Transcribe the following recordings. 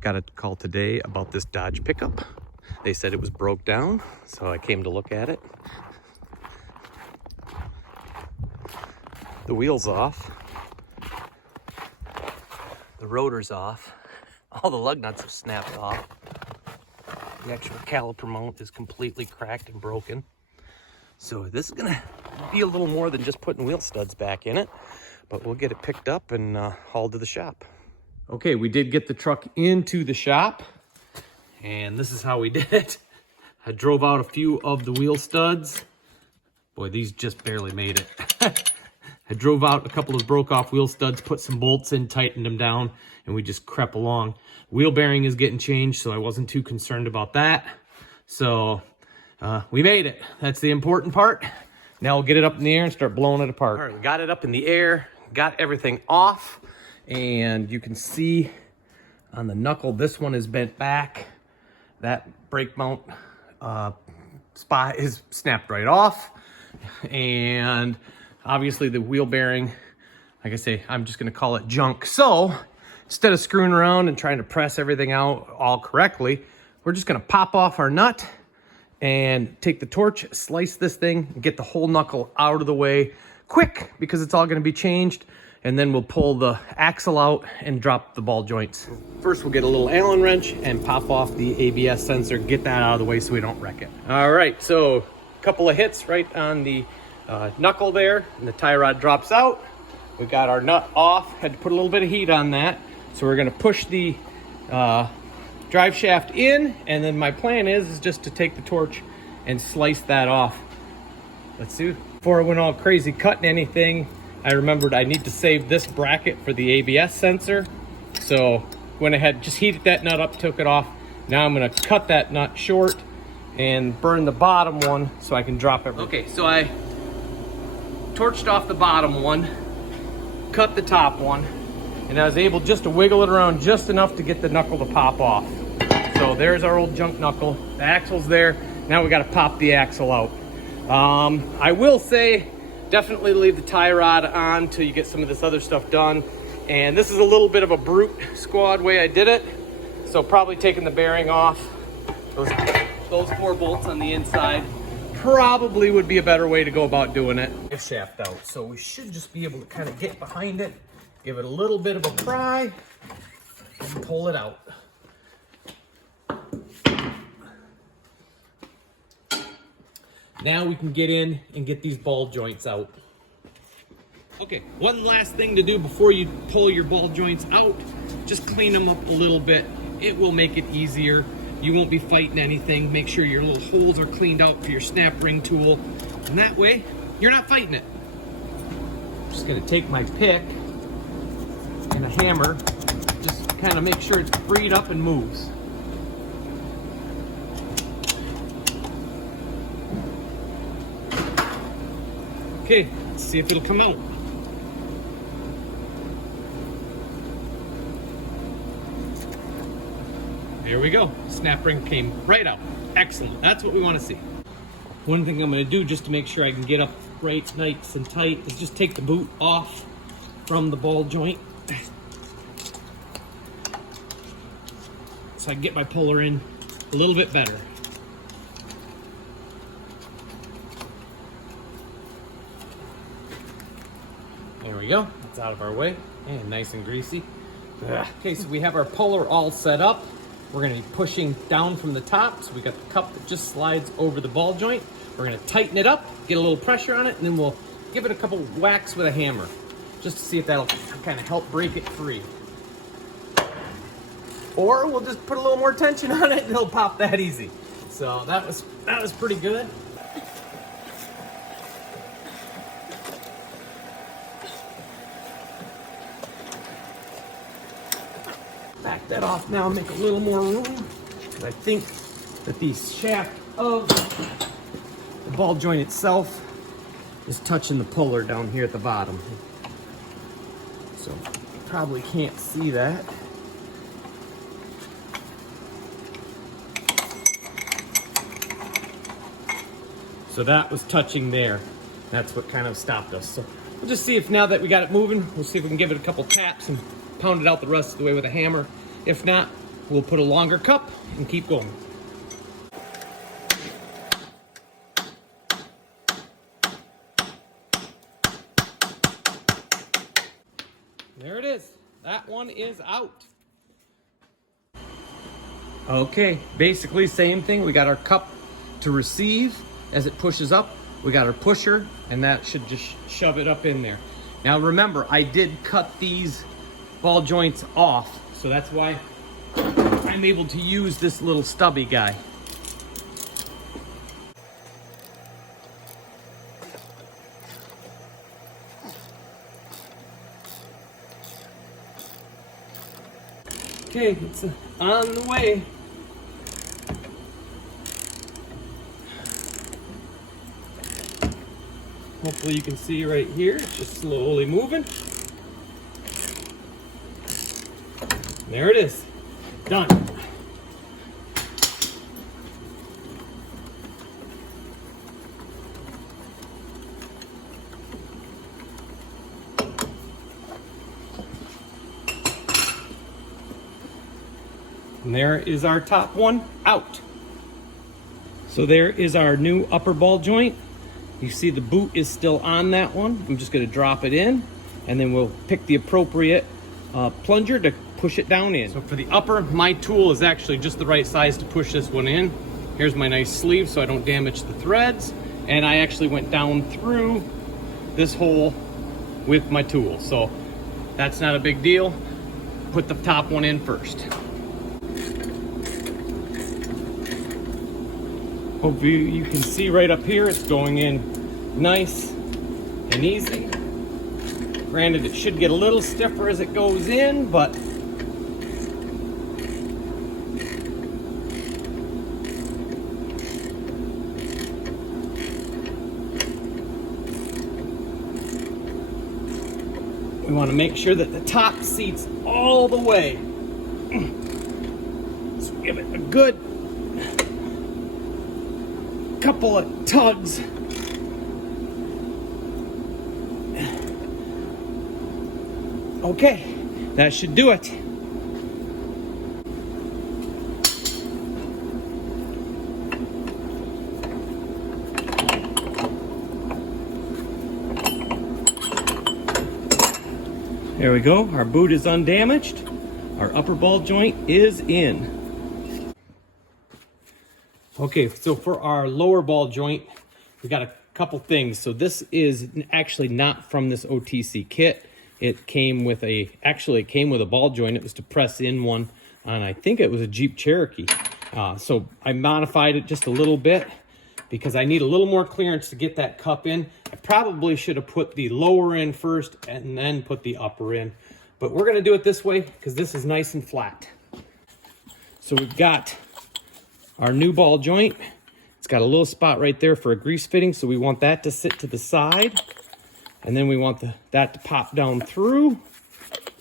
Got a call today about this Dodge pickup. They said it was broke down, so I came to look at it. The wheel's off. The rotor's off. All the lug nuts have snapped off. The actual caliper mount is completely cracked and broken. So this is gonna be a little more than just putting wheel studs back in it, but we'll get it picked up and hauled to the shop. Okay, we did get the truck into the shop, and this is how we did it. I drove out a few of the wheel studs. Boy, these just barely made it. I drove out a couple of broke off wheel studs, put some bolts in, tightened them down, and we just crept along. Wheel bearing is getting changed, so I wasn't too concerned about that. So we made it. That's the important part. Now we'll get it up in the air and start blowing it apart. All right, we got it up in the air, got everything off, and you can see on the knuckle, this one is bent back. That brake mount spot is snapped right off. And obviously the wheel bearing, like I say, I'm just gonna call it junk. So instead of screwing around and trying to press everything out all correctly, we're just gonna pop off our nut and take the torch, slice this thing, and get the whole knuckle out of the way quick because it's all gonna be changed. And then we'll pull the axle out and drop the ball joints. First, we'll get a little Allen wrench and pop off the ABS sensor, get that out of the way so we don't wreck it. All right, so a couple of hits right on the knuckle there, and the tie rod drops out. We got our nut off, had to put a little bit of heat on that. So we're gonna push the drive shaft in, and then my plan is just to take the torch and slice that off. Let's see. Before I went all crazy cutting anything, I remembered I need to save this bracket for the ABS sensor. So went ahead, just heated that nut up, took it off. Now I'm gonna cut that nut short and burn the bottom one so I can drop everything. Okay, so I torched off the bottom one, cut the top one, and I was able just to wiggle it around just enough to get the knuckle to pop off. So there's our old junk knuckle. The axle's there. Now we gotta pop the axle out. I will say, definitely leave the tie rod on till you get some of this other stuff done. And this is a little bit of a brute squad way I did it. So probably taking the bearing off, those 4 bolts on the inside, probably would be a better way to go about doing it. Shaft out. So we should just be able to kind of get behind it, give it a little bit of a pry, and pull it out. Now we can get in and get these ball joints out. Okay, one last thing to do before you pull your ball joints out, just clean them up a little bit. It will make it easier. You won't be fighting anything. Make sure your little holes are cleaned out for your snap ring tool. And that way, you're not fighting it. I'm just gonna take my pick and a hammer, just kind of make sure it's freed up and moves. Okay, let's see if it'll come out. There we go. Snap ring came right out. Excellent. That's what we want to see. One thing I'm going to do just to make sure I can get up right nice and tight is just take the boot off from the ball joint. So I can get my puller in a little bit better. There we go. It's out of our way and nice and greasy. Okay, so we have our puller all set up. We're going to be pushing down from the top. So we got the cup that just slides over the ball joint. We're going to tighten it up, get a little pressure on it, and then we'll give it a couple whacks with a hammer just to see if that'll kind of help break it free. Or we'll just put a little more tension on it and it'll pop that easy. So that was pretty good. Back that off now, make a little more room. I think that the shaft of the ball joint itself is touching the puller down here at the bottom. So you probably can't see that. So that was touching there. That's what kind of stopped us. So we'll just see if now that we got it moving, we'll see if we can give it a couple taps and pound it out the rest of the way with a hammer. If not, we'll put a longer cup and keep going. There it is. That one is out. Okay, basically same thing. We got our cup to receive as it pushes up. We got our pusher, and that should just shove it up in there. Now remember, I did cut these ball joints off, so that's why I'm able to use this little stubby guy. Okay, it's on the way. Hopefully you can see right here, it's just slowly moving. There it is, done. And there is our top one out. So there is our new upper ball joint. You see the boot is still on that one. I'm just gonna drop it in, and then we'll pick the appropriate plunger to push it down in. So for the upper, my tool is actually just the right size to push this one in. Here's my nice sleeve so I don't damage the threads. And I actually went down through this hole with my tool. So that's not a big deal. Put the top one in first. Hopefully you can see right up here, it's going in nice and easy. Granted, it should get a little stiffer as it goes in, but we want to make sure that the top seats all the way. So give it a good couple of tugs. Okay, that should do it. There we go, our boot is undamaged. Our upper ball joint is in. Okay, so for our lower ball joint, we got a couple things. So this is actually not from this OTC kit. It came with a ball joint. It was to press in one on, I think it was a Jeep Cherokee. So I modified it just a little bit because I need a little more clearance to get that cup in. I probably should have put the lower in first and then put the upper in. But we're gonna do it this way because this is nice and flat. So we've got our new ball joint. It's got a little spot right there for a grease fitting, so we want that to sit to the side. And then we want that to pop down through.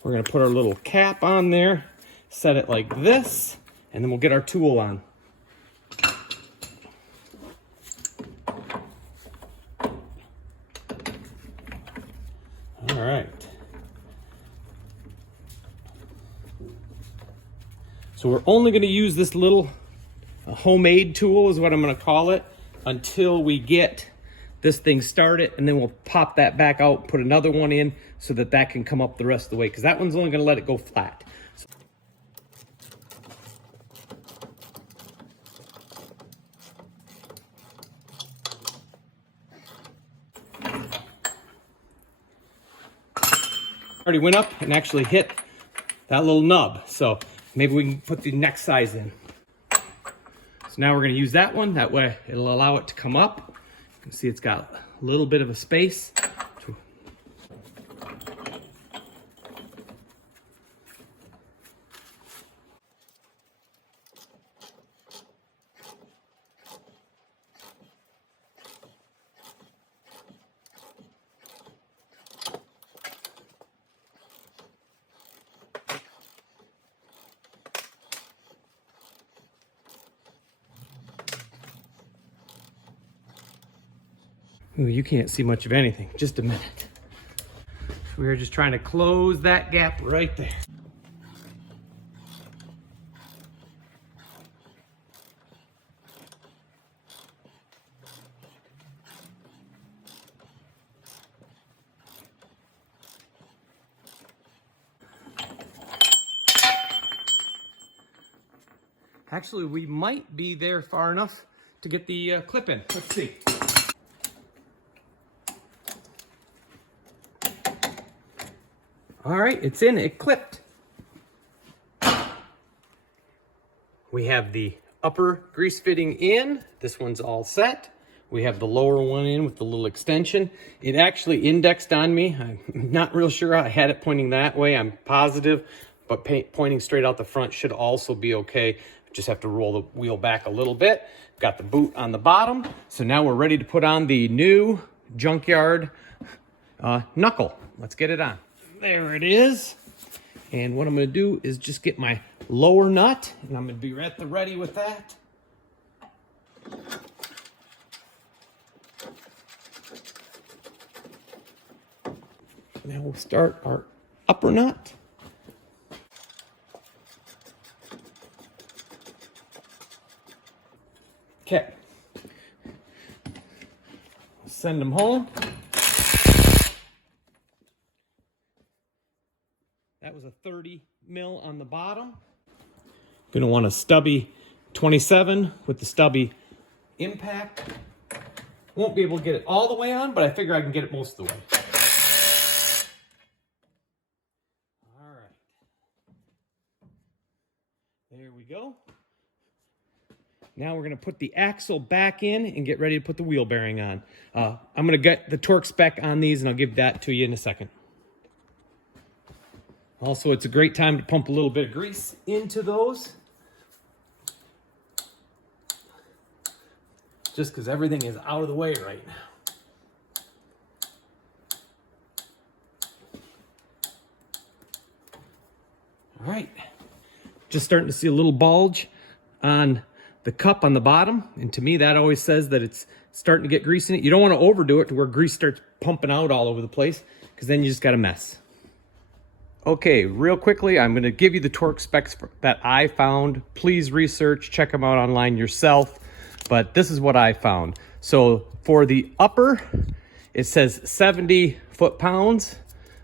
We're gonna put our little cap on there, set it like this, and then we'll get our tool on. All right. So we're only gonna use this little homemade tool is what I'm gonna call it until we get this thing started, and then we'll pop that back out, put another one in so that that can come up the rest of the way, because that one's only gonna let it go flat. Already went up and actually hit that little nub, so maybe we can put the next size in. So now we're going to use that one. That way it'll allow it to come up. You can see it's got a little bit of a space. Ooh, you can't see much of anything. Just a minute. We're just trying to close that gap right there. Actually, we might be there far enough to get the clip in. Let's see. All right, it's in, it clipped. We have the upper grease fitting in. This one's all set. We have the lower one in with the little extension. It actually indexed on me. I'm not real sure. I had it pointing that way. I'm positive, but pointing straight out the front should also be okay. Just have to roll the wheel back a little bit. Got the boot on the bottom. So now we're ready to put on the new junkyard knuckle. Let's get it on. There it is. And what I'm going to do is just get my lower nut, and I'm going to be at the ready with that. Now we'll start our upper nut. Okay. Send them home. That was a 30 mil on the bottom. Gonna want a stubby 27 with the stubby impact. Won't be able to get it all the way on, but I figure I can get it most of the way. All right. There we go. Now we're gonna put the axle back in and get ready to put the wheel bearing on. I'm gonna get the torque spec on these and I'll give that to you in a second. Also, it's a great time to pump a little bit of grease into those. Just because everything is out of the way right now. All right. Just starting to see a little bulge on the cup on the bottom. And to me, that always says that it's starting to get grease in it. You don't want to overdo it to where grease starts pumping out all over the place, because then you just got a mess. Okay, real quickly, I'm going to give you the torque specs that I found. Please research, check them out online yourself. But this is what I found. So for the upper, it says 70 foot-pounds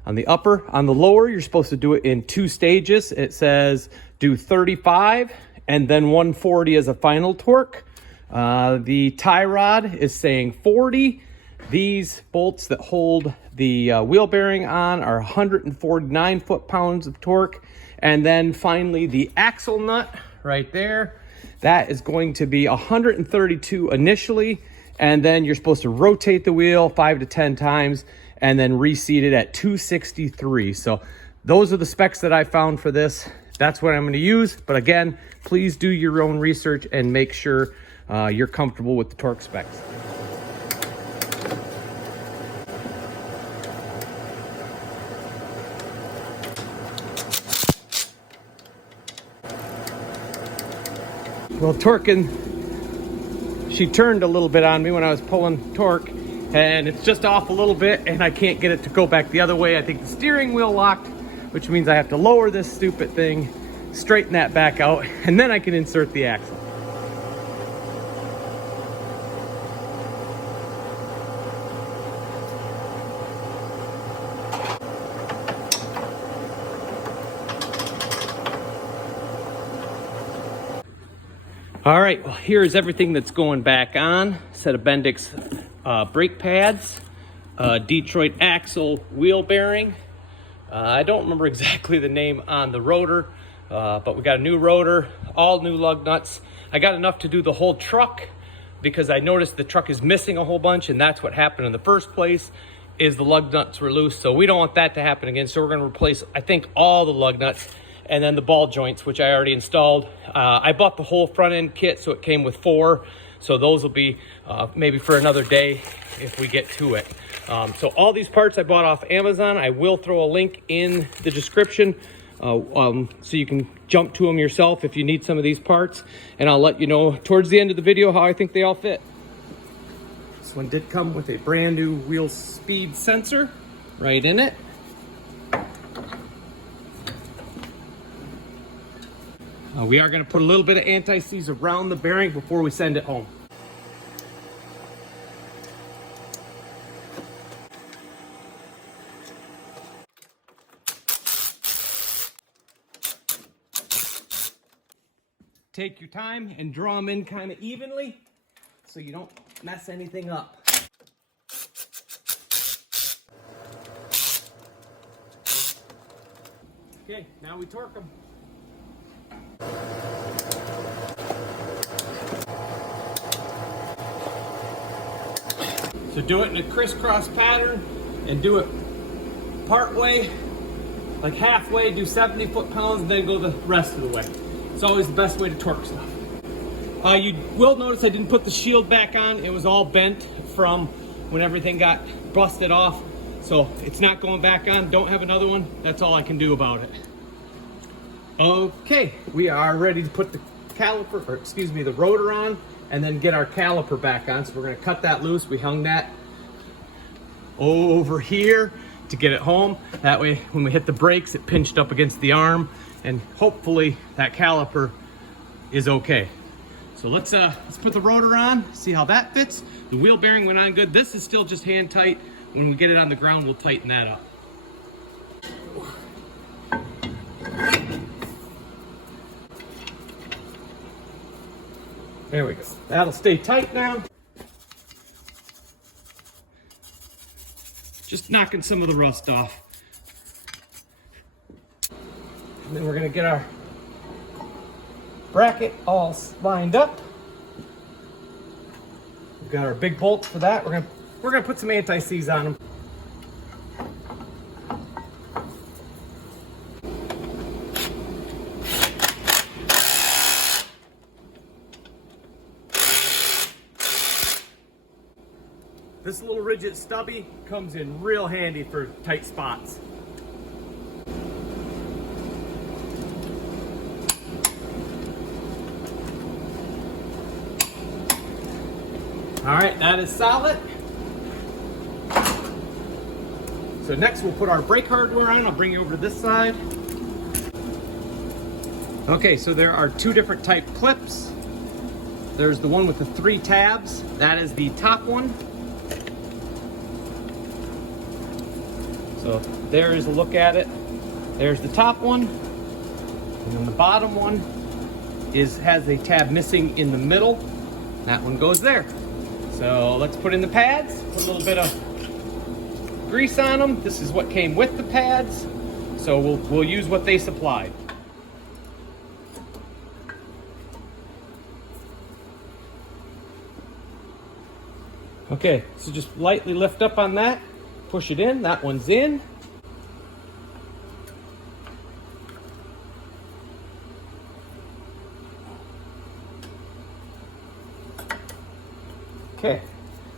on the upper. On the lower, you're supposed to do it in 2 stages. It says do 35 and then 140 as a final torque. The tie rod is saying 40. These bolts that hold the wheel bearing on are 149 foot-pounds of torque. And then finally the axle nut right there, that is going to be 132 initially. And then you're supposed to rotate the wheel 5 to 10 times and then reseat it at 263. So those are the specs that I found for this. That's what I'm going to use. But again, please do your own research and make sure you're comfortable with the torque specs. Well, torquing, she turned a little bit on me when I was pulling torque, and it's just off a little bit, and I can't get it to go back the other way. I think the steering wheel locked, which means I have to lower this stupid thing, straighten that back out, and then I can insert the axle. All right, well, here's everything that's going back on. Set of Bendix brake pads, Detroit axle wheel bearing. I don't remember exactly the name on the rotor, but we got a new rotor, all new lug nuts. I got enough to do the whole truck because I noticed the truck is missing a whole bunch, and that's what happened in the first place, is the lug nuts were loose. So we don't want that to happen again. So we're gonna replace, I think, all the lug nuts, and then the ball joints, which I already installed. I bought the whole front end kit, so it came with 4. So those will be maybe for another day if we get to it. So all these parts I bought off Amazon. I will throw a link in the description so you can jump to them yourself if you need some of these parts. And I'll let you know towards the end of the video how I think they all fit. This one did come with a brand new wheel speed sensor right in it. We are going to put a little bit of anti-seize around the bearing before we send it home. Take your time and draw them in kind of evenly so you don't mess anything up. Okay, now we torque them. So do it in a crisscross pattern and do it part way, like halfway, do 70 foot-pounds, and then go the rest of the way. It's always the best way to torque stuff. You will notice I didn't put the shield back on. It was all bent from when everything got busted off. So it's not going back on. Don't have another one. That's all I can do about it. Okay, we are ready to put the caliper, or excuse me, the rotor on, and then get our caliper back on. So we're gonna cut that loose. We hung that over here to get it home. That way, when we hit the brakes, it pinched up against the arm, and hopefully that caliper is okay. So let's put the rotor on, see how that fits. The wheel bearing went on good. This is still just hand tight. When we get it on the ground, we'll tighten that up. There we go. That'll stay tight now. Just knocking some of the rust off. And then we're gonna get our bracket all lined up. We've got our big bolts for that. We're gonna put some anti-seize on them. This little rigid stubby comes in real handy for tight spots. All right, that is solid. So next we'll put our brake hardware on. I'll bring you over to this side. Okay, so there are two different type clips. There's the one with the 3 tabs. That is the top one. So there is a look at it. There's the top one. And then the bottom one has a tab missing in the middle. That one goes there. So let's put in the pads, put a little bit of grease on them. This is what came with the pads. So we'll use what they supplied. Okay, so just lightly lift up on that, push it in, that one's in. Okay,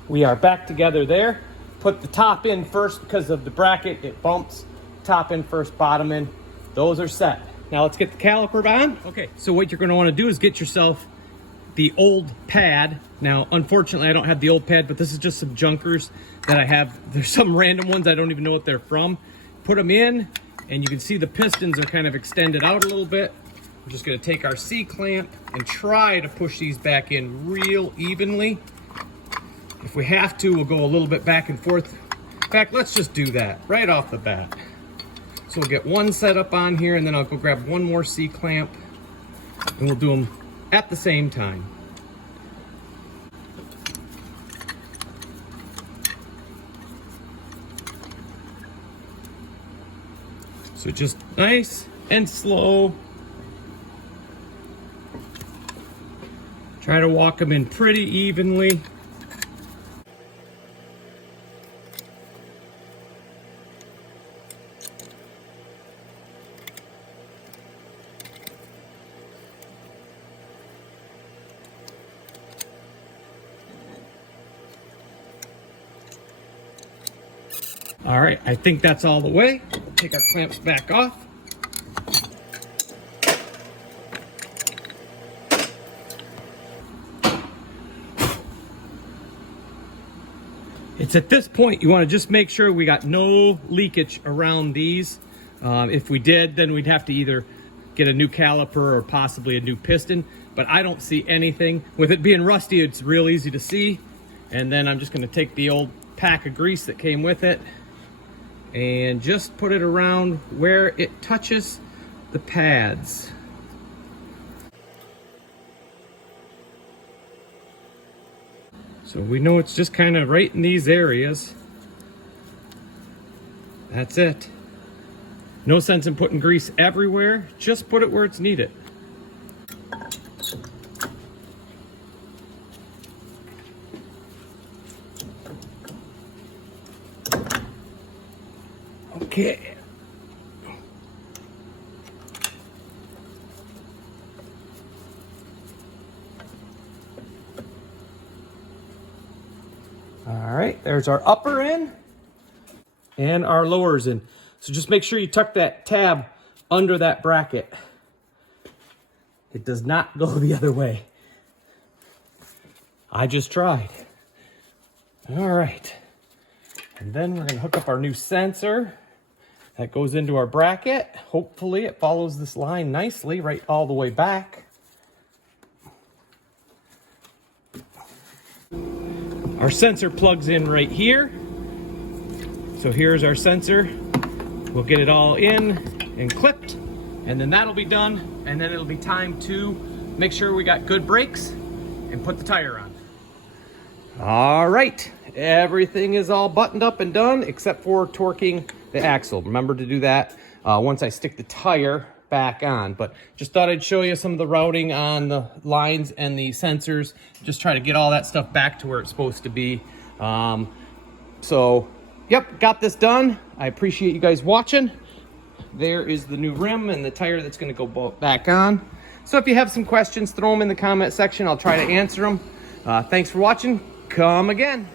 we are back together there. Put the top in first because of the bracket, it bumps. Top in first, bottom in. Those are set. Now let's get the caliper on. Okay, so what you're gonna wanna do is get yourself the old pad. Now, unfortunately, I don't have the old pad, but this is just some junkers that I have. There's some random ones, I don't even know what they're from. Put them in, and you can see the pistons are kind of extended out a little bit. We're just gonna take our C-clamp and try to push these back in real evenly. If we have to, we'll go a little bit back and forth. In fact, let's just do that right off the bat. So we'll get one set up on here, and then I'll go grab one more C-clamp, and we'll do them at the same time. So just nice and slow. Try to walk them in pretty evenly. All right, I think that's all the way. Take our clamps back off. It's at this point you want to just make sure we got no leakage around these. If we did, then we'd have to either get a new caliper or possibly a new piston, but I don't see anything. With it being rusty, it's real easy to see. And then I'm just going to take the old pack of grease that came with it and just put it around where it touches the pads. So we know it's just kind of right in these areas. That's it. No sense in putting grease everywhere, just put it where it's needed. Okay. All right, there's our upper end and our lowers in. So just make sure you tuck that tab under that bracket. It does not go the other way. I just tried. All right. And then we're gonna hook up our new sensor. That goes into our bracket. Hopefully it follows this line nicely right all the way back. Our sensor plugs in right here. So here's our sensor. We'll get it all in and clipped, and then that'll be done. And then it'll be time to make sure we got good brakes and put the tire on. All right, everything is all buttoned up and done except for torquing the axle. Remember to do that once I stick the tire back on. But just thought I'd show you some of the routing on the lines and the sensors. Just try to get all that stuff back to where it's supposed to be. So, yep, got this done. I appreciate you guys watching. There is the new rim and the tire that's going to go back on. So if you have some questions, throw them in the comment section. I'll try to answer them. Thanks for watching. Come again.